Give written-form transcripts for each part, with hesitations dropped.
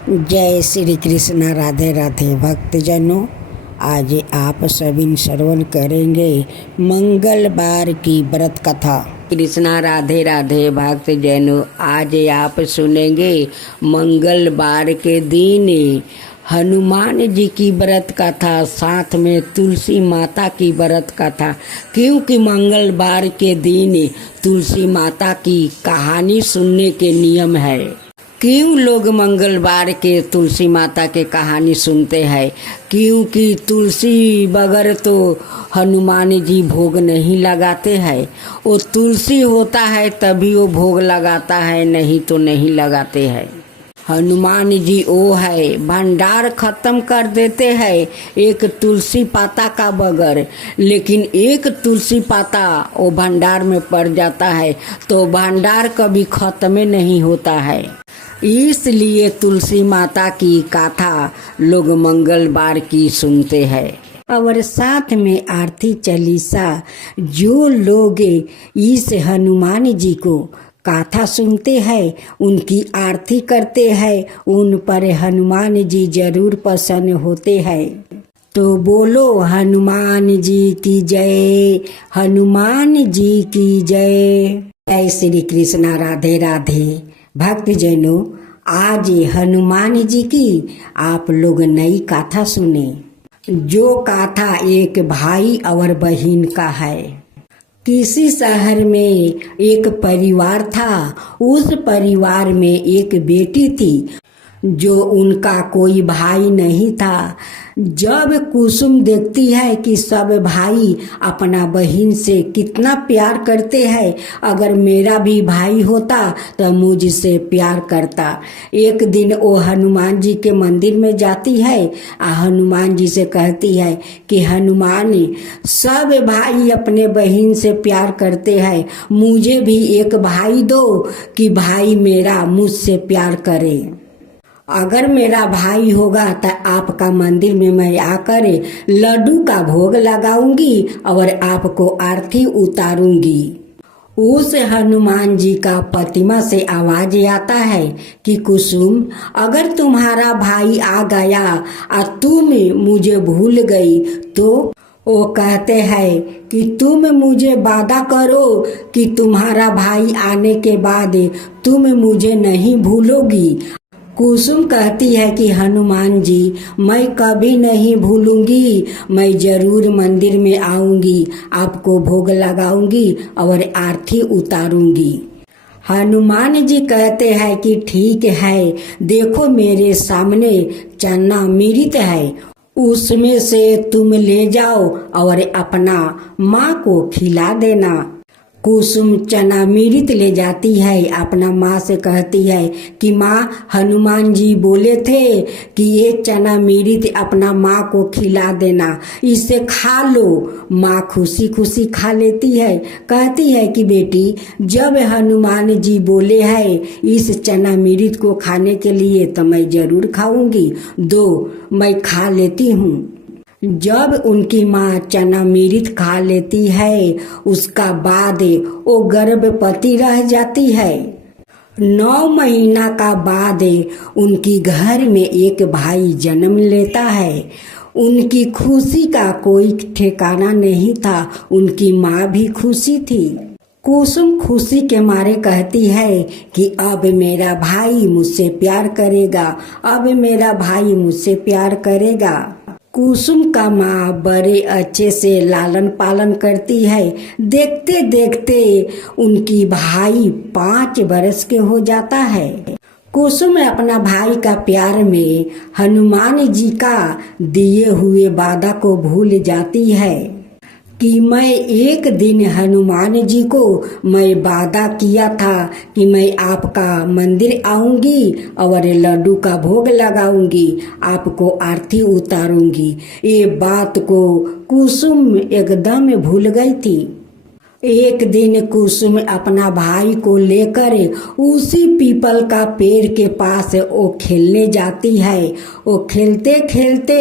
जय श्री कृष्ण। राधे राधे भक्तजनों, आज आप सभी श्रवण करेंगे मंगलवार की व्रत कथा। कृष्णा राधे राधे भक्तजनों, आज आप सुनेंगे मंगलवार के दिन हनुमान जी की व्रत कथा, साथ में तुलसी माता की व्रत कथा। क्योंकि मंगलवार के दिन तुलसी माता की कहानी सुनने के नियम है। क्यों लोग मंगलवार के तुलसी माता के कहानी सुनते हैं? क्योंकि तुलसी बगैर तो हनुमान जी भोग नहीं लगाते हैं। वो तुलसी होता है तभी वो भोग लगाता है, नहीं तो नहीं लगाते हैं। हनुमान जी वो है भंडार खत्म कर देते हैं एक तुलसी पाता का बगैर, लेकिन एक तुलसी पाता वो भंडार में पड़ जाता है तो भंडार कभी खत्म नहीं होता है। इसलिए तुलसी माता की कथा लोग मंगलवार की सुनते हैं। और साथ में आरती चालीसा। जो लोग इस हनुमान जी को कथा सुनते हैं, उनकी आरती करते हैं, उन पर हनुमान जी जरूर प्रसन्न होते हैं। तो बोलो हनुमान जी की जय, हनुमान जी की जय। जय श्री कृष्ण। राधे राधे भक्तजनों, आज हनुमान जी की आप लोग नई कथा सुने। जो कथा एक भाई और बहन का है। किसी शहर में एक परिवार था। उस परिवार में एक बेटी थी जो उनका कोई भाई नहीं था। जब कुसुम देखती है कि सब भाई अपना बहन से कितना प्यार करते हैं, अगर मेरा भी भाई होता तो मुझसे प्यार करता। एक दिन वो हनुमान जी के मंदिर में जाती है और हनुमान जी से कहती है कि हनुमान, सब भाई अपने बहन से प्यार करते हैं, मुझे भी एक भाई दो कि भाई मेरा मुझसे प्यार करे। अगर मेरा भाई होगा तो आपका मंदिर में मैं आकर लड्डू का भोग लगाऊंगी और आपको आरती उतारूंगी। उस हनुमान जी का प्रतिमा से आवाज आता है कि कुसुम, अगर तुम्हारा भाई आ गया और तुम मुझे भूल गई तो वो कहते हैं कि तुम मुझे वादा करो कि तुम्हारा भाई आने के बाद तुम मुझे नहीं भूलोगी। कुसुम कहती है कि हनुमान जी, मैं कभी नहीं भूलूंगी, मैं जरूर मंदिर में आऊंगी, आपको भोग लगाऊंगी और आरती उतारूंगी। हनुमान जी कहते हैं कि ठीक है, देखो मेरे सामने चना मिर्च है, उसमें से तुम ले जाओ और अपना माँ को खिला देना। कुसुम चना मिर्च ले जाती है, अपना माँ से कहती है कि माँ, हनुमान जी बोले थे कि ये चना मिर्च अपना माँ को खिला देना, इसे खा लो। माँ खुशी खुशी खा लेती है। कहती है कि बेटी, जब हनुमान जी बोले हैं इस चना मिर्च को खाने के लिए तो मैं जरूर खाऊंगी, दो मैं खा लेती हूँ। जब उनकी माँ चना मिर्च खा लेती है, उसका बाद वो गर्भवती रह जाती है। 9 महीना का बाद उनकी घर में एक भाई जन्म लेता है। उनकी खुशी का कोई ठिकाना नहीं था। उनकी माँ भी खुशी थी। कुसुम खुशी के मारे कहती है कि अब मेरा भाई मुझसे प्यार करेगा, अब मेरा भाई मुझसे प्यार करेगा। कुसुम का माँ बड़े अच्छे से लालन पालन करती है। देखते देखते उनकी भाई 5 बरस के हो जाता है। कुसुम अपना भाई का प्यार में हनुमान जी का दिए हुए वादा को भूल जाती है कि मैं एक दिन हनुमान जी को मैं वादा किया था कि मैं आपका मंदिर आऊंगी और लड्डू का भोग लगाऊंगी, आपको आरती उतारूंगी। ये बात को कुसुम एकदम भूल गई थी। एक दिन कुसुम अपना भाई को लेकर उसी पीपल का पेड़ के पास वो खेलने जाती है। वो खेलते खेलते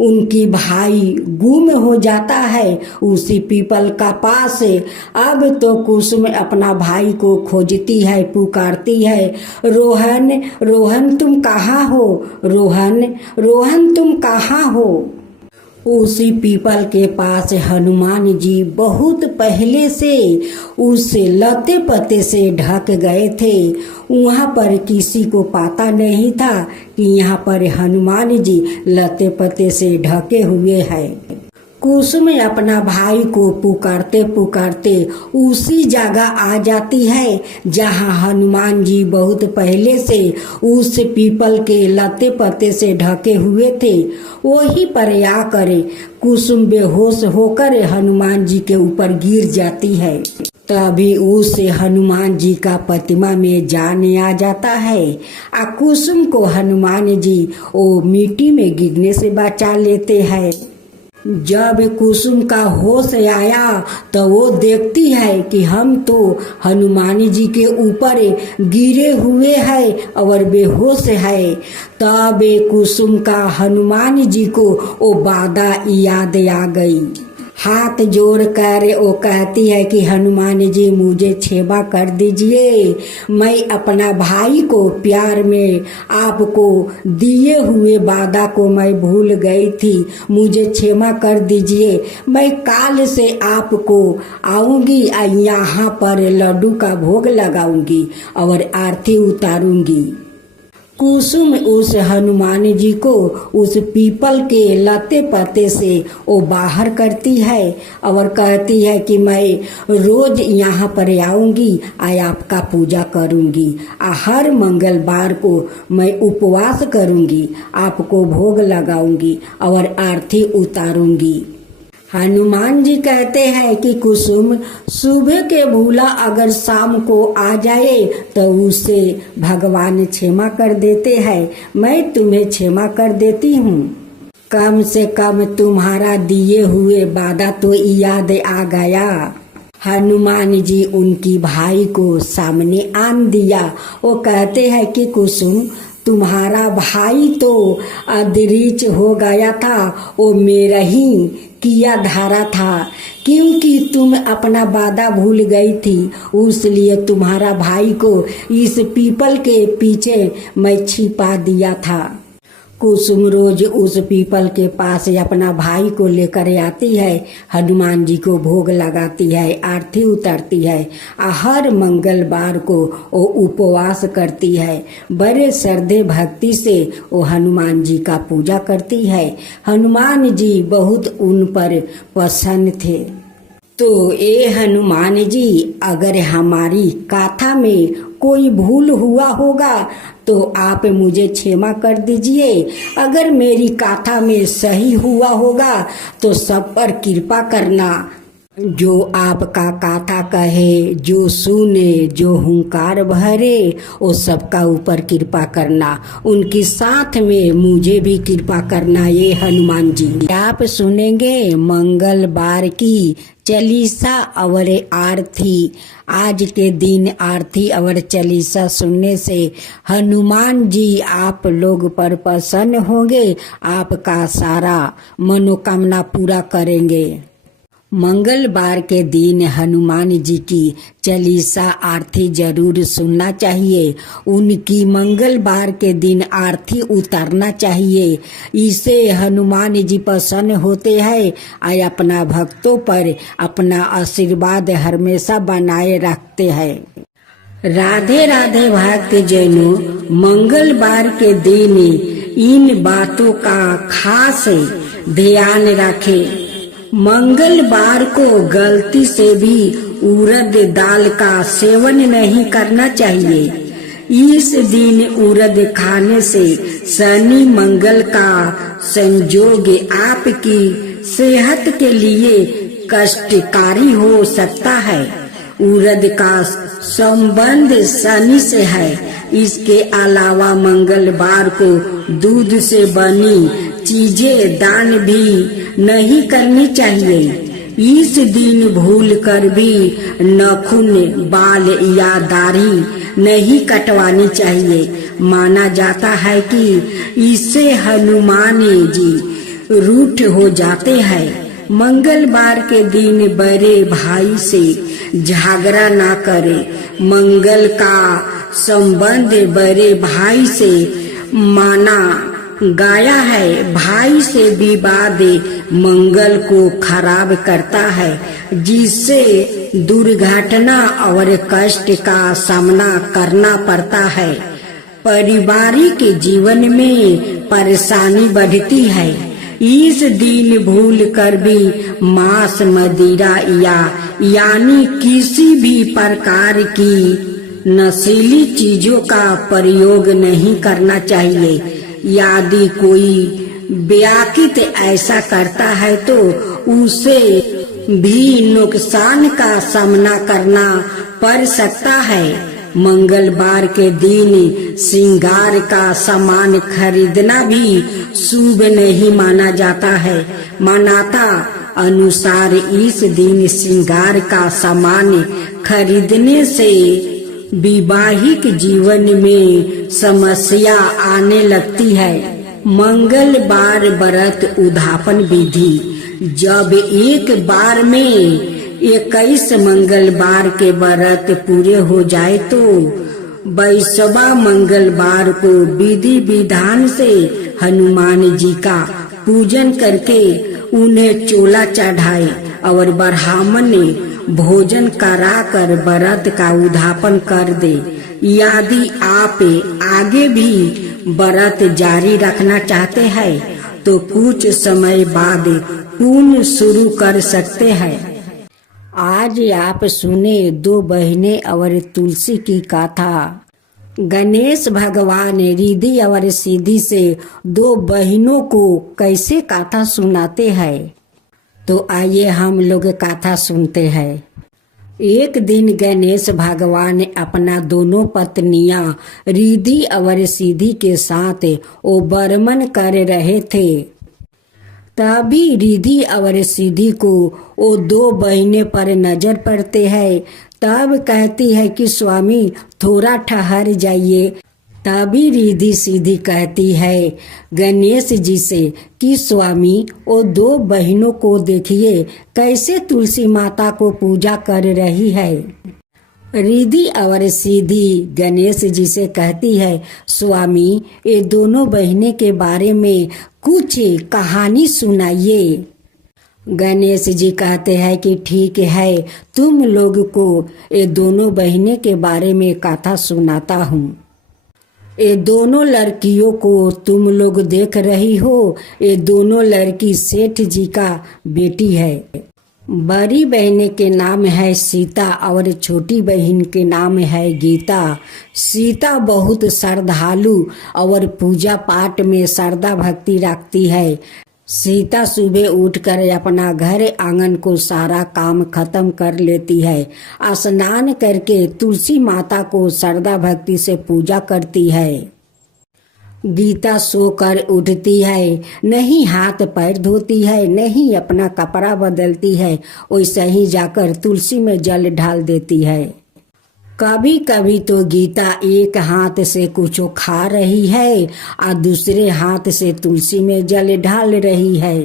उनकी भाई गुम हो जाता है उसी पीपल का पास। अब तो कुसुम अपना भाई को खोजती है, पुकारती है, रोहन रोहन तुम कहाँ हो, रोहन रोहन तुम कहाँ हो। उसी पीपल के पास हनुमान जी बहुत पहले से उस लते पत्ते से ढक गए थे। वहाँ पर किसी को पता नहीं था कि यहाँ पर हनुमान जी लते पत्ते से ढके हुए हैं। कुसुम अपना भाई को पुकारते पुकारते उसी जगह आ जाती है जहाँ हनुमान जी बहुत पहले से उस पीपल के लते पत्ते से ढके हुए थे। वही पर आकर कुसुम बेहोश होकर हनुमान जी के ऊपर गिर जाती है। तभी उसे हनुमान जी का प्रतिमा में जान आ जाता है। कुसुम को हनुमान जी वो मिट्टी में गिरने से बचा लेते हैं। जब कुसुम का होश आया तो वो देखती है कि हम तो हनुमान जी के ऊपर गिरे हुए हैं और बेहोश है। तब कुसुम का हनुमान जी को वो वादा याद आ गई। हाथ जोड़ कर वो कहती है कि हनुमान जी मुझे क्षमा कर दीजिए, मैं अपना भाई को प्यार में आपको दिए हुए वादा को मैं भूल गई थी, मुझे क्षमा कर दीजिए। मैं काल से आपको आऊंगी, यहाँ पर लड्डू का भोग लगाऊंगी और आरती उतारूंगी। कुसुम उस हनुमान जी को उस पीपल के लते पत्ते से वो बाहर करती है और कहती है कि मैं रोज यहाँ पर आऊंगी, आपका पूजा करूंगी, हर मंगलवार को मैं उपवास करूंगी, आपको भोग लगाऊंगी और आरती उतारूंगी। हनुमान जी कहते हैं कि कुसुम सुबह के भूला अगर शाम को आ जाए तो उसे भगवान क्षमा कर देते हैं, मैं तुम्हें क्षमा कर देती हूँ। कम से कम तुम्हारा दिए हुए वादा तो याद आ गया। हनुमान जी उनकी भाई को सामने आन दिया। वो कहते हैं कि कुसुम तुम्हारा भाई तो अदृच हो गया था, वो मेरा ही किया धारा था, क्योंकि तुम अपना वादा भूल गई थी, इसलिए तुम्हारा भाई को इस पीपल के पीछे मैं छिपा दिया था। कुसुम रोज उस पीपल के पास अपना भाई को लेकर आती है, हनुमान जी को भोग लगाती है, आरती उतारती है, हर मंगलवार को वो उपवास करती है। बड़े श्रद्धे भक्ति से वो हनुमान जी का पूजा करती है। हनुमान जी बहुत उन पर प्रसन्न थे। तो ये हनुमान जी अगर हमारी गाथा में कोई भूल हुआ होगा तो आप मुझे क्षमा कर दीजिए। अगर मेरी गाथा में सही हुआ होगा तो सब पर कृपा करना। जो आपका गाथा कहे, जो सुने, जो हुंकार भरे, वो सबका ऊपर कृपा करना। उनके साथ में मुझे भी कृपा करना। ये हनुमान जी आप सुनेंगे मंगलवार की चालीसा और आरती। आज के दिन आरती और चालीसा सुनने से हनुमान जी आप लोग पर प्रसन्न होंगे, आपका सारा मनोकामना पूरा करेंगे। मंगलवार के दिन हनुमान जी की चालीसा आरती जरूर सुनना चाहिए। उनकी मंगलवार के दिन आरती उतारना चाहिए। इससे हनुमान जी प्रसन्न होते हैं और अपना भक्तों पर अपना आशीर्वाद हमेशा बनाए रखते हैं। राधे राधे भक्त जनों, मंगलवार के दिन इन बातों का खास ध्यान रखें। मंगलवार को गलती से भी उड़द दाल का सेवन नहीं करना चाहिए। इस दिन उड़द खाने से शनि मंगल का संयोग आपकी सेहत के लिए कष्टकारी हो सकता है। उड़द का संबंध शनि से है। इसके अलावा मंगलवार को दूध से बनी चीजें दान भी नहीं करनी चाहिए। इस दिन भूल कर भी नाखून, बाल या दाढ़ी नहीं कटवानी चाहिए। माना जाता है कि इससे हनुमान जी रूठ हो जाते हैं। मंगलवार के दिन बड़े भाई से झगड़ा ना करे। मंगल का संबंध बड़े भाई से माना गया है। भाई से विवाद मंगल को खराब करता है, जिससे दुर्घटना और कष्ट का सामना करना पड़ता है। पारिवारिक जीवन में परेशानी बढ़ती है। इस दिन भूल कर भी मांस, मदिरा यानी किसी भी प्रकार की नशीली चीजों का प्रयोग नहीं करना चाहिए। यदि कोई व्याकित ऐसा करता है तो उसे भी नुकसान का सामना करना पड़ सकता है। मंगलवार के दिन श्रृंगार का सामान खरीदना भी शुभ नहीं माना जाता है। मान्यता अनुसार इस दिन श्रृंगार का सामान खरीदने से वैवाहिक जीवन में समस्या आने लगती है। मंगलवार व्रत उद्यापन विधि। जब एक बार में 21 मंगलवार के व्रत पूरे हो जाए तो 22वां मंगलवार को विधि विधान से हनुमान जी का पूजन करके उन्हें चोला चढ़ाए और ब्राह्मण भोजन कराकर व्रत का उद्यापन कर दे। यदि आप आगे भी व्रत जारी रखना चाहते हैं तो कुछ समय बाद पुनः शुरू कर सकते हैं। आज आप सुने दो बहनें और तुलसी की कथा। गणेश भगवान रिद्धि और सिद्धि से दो बहनों को कैसे कथा सुनाते हैं, तो आइए हम लोग कथा सुनते हैं। एक दिन गणेश भगवान अपना दोनों पत्नियां रिद्धि और सिद्धि के साथ ओबरमन कर रहे थे। तभी रिद्धि और सिद्धि को वो दो बहनें पर नजर पड़ते हैं। तब कहती है कि स्वामी थोड़ा ठहर जाइए। तभी रिद्धि सिद्धि कहती है गणेश जी से कि स्वामी वो दो बहनों को देखिए कैसे तुलसी माता को पूजा कर रही है। रिद्धि और सिद्धि गणेश जी से कहती है स्वामी ये दोनों बहनें के बारे में कुछ कहानी सुनाइए। गणेश जी कहते हैं कि ठीक है, तुम लोग को ये दोनों बहनें के बारे में कथा सुनाता हूँ। ये दोनों लड़कियों को तुम लोग देख रही हो, ये दोनों लड़की सेठ जी का बेटी है। बड़ी बहन के नाम है सीता और छोटी बहन के नाम है गीता। सीता बहुत श्रद्धालु और पूजा पाठ में श्रद्धा भक्ति रखती है। सीता सुबह उठकर अपना घर आंगन को सारा काम खत्म कर लेती है। स्नान करके तुलसी माता को श्रद्धा भक्ति से पूजा करती है। गीता सोकर उठती है, नहीं हाथ पैर धोती है, नहीं अपना कपड़ा बदलती है, वैसे ही जाकर तुलसी में जल ढाल देती है। कभी कभी तो गीता एक हाथ से कुछ खा रही है और दूसरे हाथ से तुलसी में जल ढाल रही है,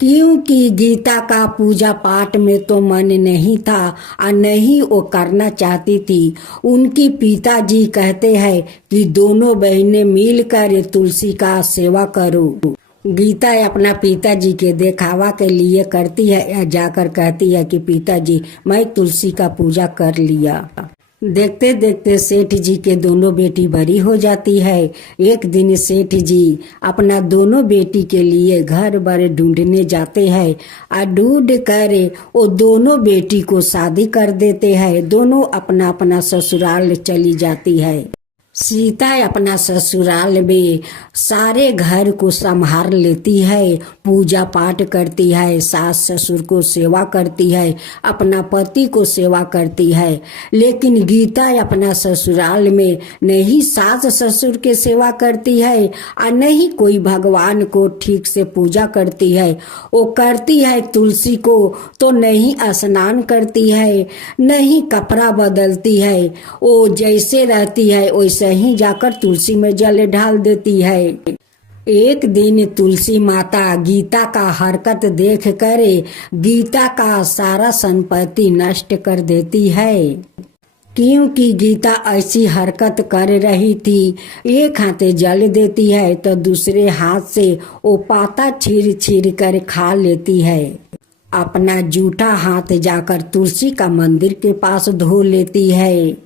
क्योंकि गीता का पूजा पाठ में तो मन नहीं था और नहीं वो करना चाहती थी। उनकी पिताजी कहते हैं कि दोनों बहनें मिलकर तुलसी का सेवा करो। गीता अपना पिताजी के दिखावा के लिए करती है या जाकर कहती है कि पिताजी मैं तुलसी का पूजा कर लिया। देखते देखते सेठ जी के दोनों बेटी बड़ी हो जाती है। एक दिन सेठ जी अपना दोनों बेटी के लिए घर बार ढूंढने जाते हैं और ढूंढ कर वो दोनों बेटी को शादी कर देते हैं। दोनों अपना अपना ससुराल चली जाती है। सीता अपना ससुराल में सारे घर को संभाल लेती है, पूजा पाठ करती है, सास ससुर को सेवा करती है, अपना पति को सेवा करती है। लेकिन गीता अपना ससुराल में नहीं सास ससुर के सेवा करती है और नहीं कोई भगवान को ठीक से पूजा करती है। वो करती है तुलसी को तो नहीं स्नान करती है, नहीं कपड़ा बदलती है। वो जैसे रहती है वैसे ही जाकर तुलसी में जल ढाल देती है। एक दिन तुलसी माता गीता का हरकत देख कर गीता का सारा संपत्ति नष्ट कर देती है, क्योंकि गीता ऐसी हरकत कर रही थी। एक हाथ जल देती है तो दूसरे हाथ से वो पाता छीर छीर कर खा लेती है। अपना जूठा हाथ जाकर तुलसी का मंदिर के पास धो लेती है।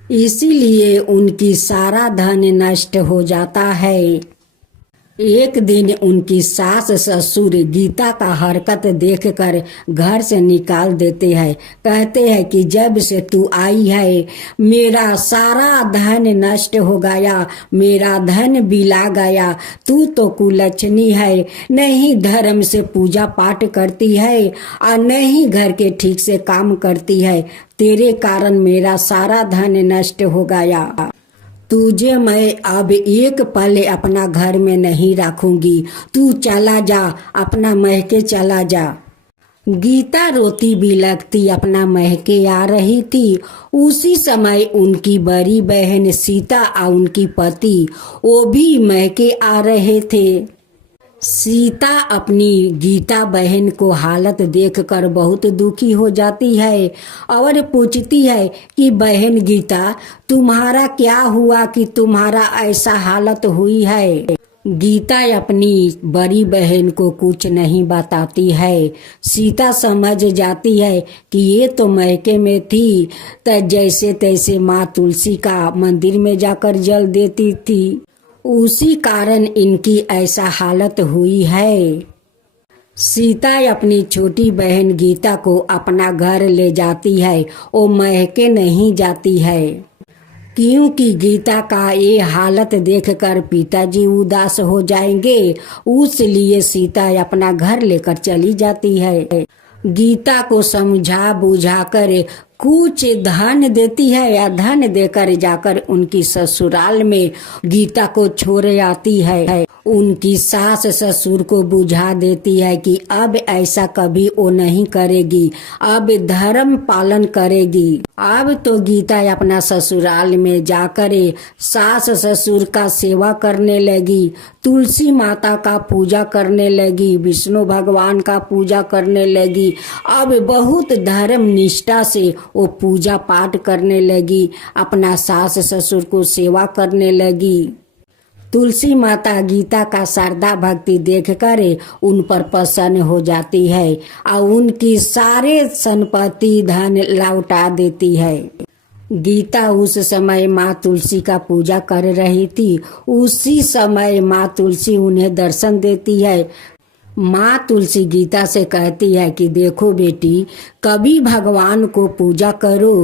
इसीलिए उनकी सारा धन नष्ट हो जाता है। एक दिन उनकी सास ससुर गीता का हरकत देखकर घर से निकाल देते हैं। कहते हैं कि जब से तू आई है मेरा सारा धन नष्ट हो गया, मेरा धन बिला गया। तू तो कुलच्छनी है, नहीं धर्म से पूजा पाठ करती है और नहीं घर के ठीक से काम करती है। तेरे कारण मेरा सारा धन नष्ट हो गया। तुझे मैं अब एक पल अपना घर में नहीं रखूंगी। तू चला जा, अपना महके चला जा। गीता रोती बिलखती अपना महके आ रही थी। उसी समय उनकी बड़ी बहन सीता और उनकी पति वो भी महके आ रहे थे। सीता अपनी गीता बहन को हालत देखकर बहुत दुखी हो जाती है और पूछती है कि बहन गीता, तुम्हारा क्या हुआ कि तुम्हारा ऐसा हालत हुई है। गीता अपनी बड़ी बहन को कुछ नहीं बताती है। सीता समझ जाती है कि ये तो मैके में थी तो जैसे तैसे माँ तुलसी का मंदिर में जाकर जल देती थी, उसी कारण इनकी ऐसा हालत हुई है। सीता अपनी छोटी बहन गीता को अपना घर ले जाती है। वो महके नहीं जाती है, क्योंकि गीता का ये हालत देखकर पिताजी उदास हो जाएंगे। उसलिए सीता अपना घर लेकर चली जाती है। गीता को समझा बुझाकर कुछ धन देती है या धन देकर जाकर उनकी ससुराल में गीता को छोड़ आती है। उनकी सास ससुर को बुझा देती है कि अब ऐसा कभी वो नहीं करेगी, अब धर्म पालन करेगी। अब तो गीता अपना ससुराल में जाकर सास ससुर का सेवा करने लगी, तुलसी माता का पूजा करने लगी, विष्णु भगवान का पूजा करने लगी। अब बहुत धर्म निष्ठा से वो पूजा पाठ करने लगी, अपना सास ससुर को सेवा करने लगी। तुलसी माता गीता का श्रद्धा भक्ति देखकर उन पर प्रसन्न हो जाती है और उनकी सारे संपत्ति धन लौटा देती है। गीता उस समय माँ तुलसी का पूजा कर रही थी। उसी समय माँ तुलसी उन्हें दर्शन देती है। माँ तुलसी गीता से कहती है कि देखो बेटी, कभी भगवान को पूजा करो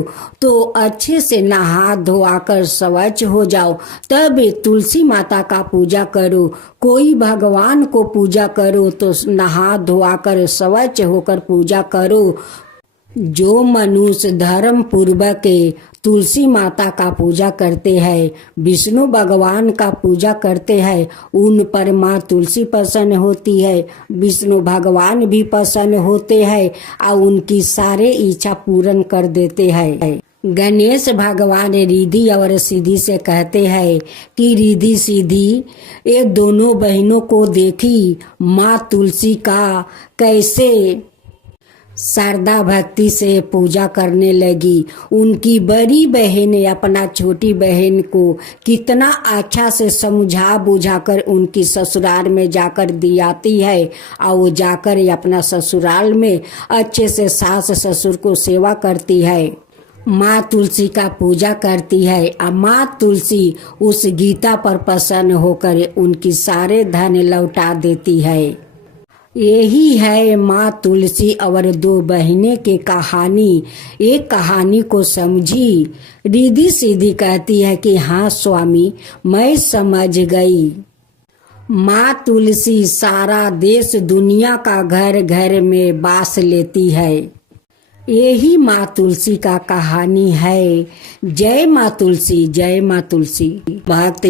तो अच्छे से नहा धोआकर स्वच्छ हो जाओ, तब तुलसी माता का पूजा करो। कोई भगवान को पूजा करो तो नहा धोआकर स्वच्छ होकर पूजा करो। जो मनुष्य धर्म पूर्वक तुलसी माता का पूजा करते हैं, विष्णु भगवान का पूजा करते हैं, उन पर माँ तुलसी प्रसन्न होती है, विष्णु भगवान भी प्रसन्न होते हैं और उनकी सारे इच्छा पूर्ण कर देते हैं। गणेश भगवान रिद्धि और सिद्धि से कहते हैं कि रिद्धि सिद्धि ये दोनों बहनों को देखी माँ तुलसी का कैसे श्रद्धा भक्ति से पूजा करने लगी। उनकी बड़ी बहन अपना छोटी बहन को कितना अच्छा से समझा बुझाकर उनकी ससुराल में जाकर दियाती है और वो जाकर अपना ससुराल में अच्छे से सास ससुर को सेवा करती है, माँ तुलसी का पूजा करती है। और माँ तुलसी उस गीता पर प्रसन्न होकर उनकी सारे धन लौटा देती है। यही है माँ तुलसी और दो बहनें की कहानी। एक कहानी को समझी, रिद्धि सिद्धि कहती है कि हाँ स्वामी मैं समझ गई। माँ तुलसी सारा देश दुनिया का घर घर में बास लेती है। यही माँ तुलसी का कहानी है। जय माँ तुलसी, जय माँ तुलसी। भक्त